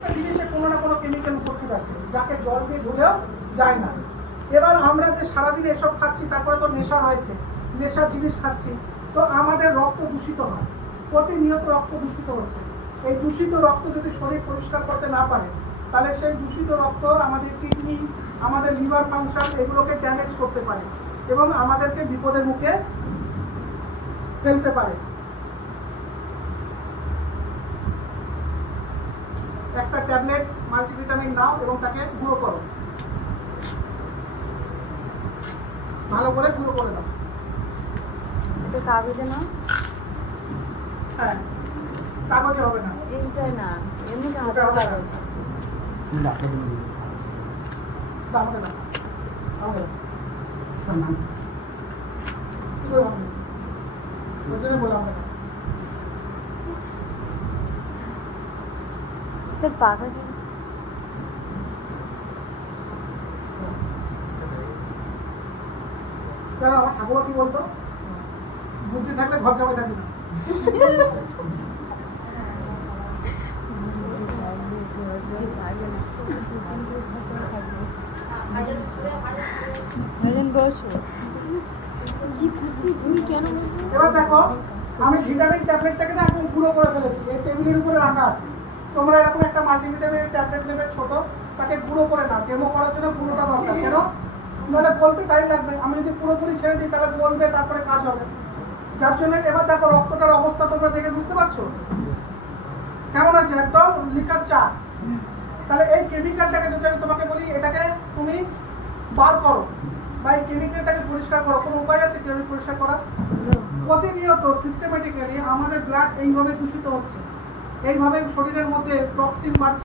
জিনিসে কোনো না কোনো কেমিক্যাল উপস্থিত আছে, যাকে জল দিয়ে ধুলেও যায় না। এবার আমরা যে সারাদিন এসব খাচ্ছি, তারপরে তো নেশা রয়েছে, নেশার জিনিস খাচ্ছি, তো আমাদের রক্ত দূষিত হয়, প্রতিনিয়ত রক্ত দূষিত হচ্ছে। এই দূষিত রক্ত যদি শরীর পরিষ্কার করতে না পারে, তাহলে সেই দূষিত রক্ত আমাদের কিডনি, আমাদের লিভার ফাংশন এগুলোকে ড্যামেজ করতে পারে এবং আমাদেরকে বিপদের মুখে ফেলতে পারে। একটা ট্যাবলেট মাল্টিভিটামিন নাও এবং তাকে গুঁড়ো করো, ভালো করে গুঁড়ো করে দাও। এটা কাগজে না? হ্যাঁ, কাগজে হবে না, এইটাই না, এমনি কাগজ। দামে না, কি করে হবে? ওই জন্য বললাম না। স্যার কাগজ কেন আমার ঠাকুমা কি বলতো, বুদ্ধি থাকলে ঘর জামাই থাকবে না। এবার দেখো, আমি ভিটামিন ট্যাবলেটটাকে না একদম গুঁড়ো করে ফেলেছি, এই টেবিলের উপরে রাখা আছে। তোমরা এরকম একটা মাল্টিভিটামিন ট্যাবলেট নেবে ছোট, তাকে গুঁড়ো করে নাও। ডেমো করার জন্য গুঁড়োটা দরকার, কেন নাহলে বলতে টাইম লাগবে। আমি যদি পুরোপুরি ছেড়ে দিই তাহলে বলবে, তারপরে কাজ হবে। যার জন্য এবার দেখো রক্তটার অবস্থা তোমরা দেখে বুঝতে পারছো কেমন আছে, একদম লিকার চা। তাহলে এই কেমিক্যালটাকে যদি আমি তোমাকে বলি এটাকে তুমি বার করো বা এই কেমিক্যালটাকে পরিষ্কার করো, কোনো উপায় আছে কেমিক্যাল পরিষ্কার করার? প্রতিনিয়ত সিস্টেমেটিক্যালি আমাদের ব্লাড এইভাবে দূষিত হচ্ছে, এইভাবে শরীরের মধ্যে টক্সিন বাড়ছে।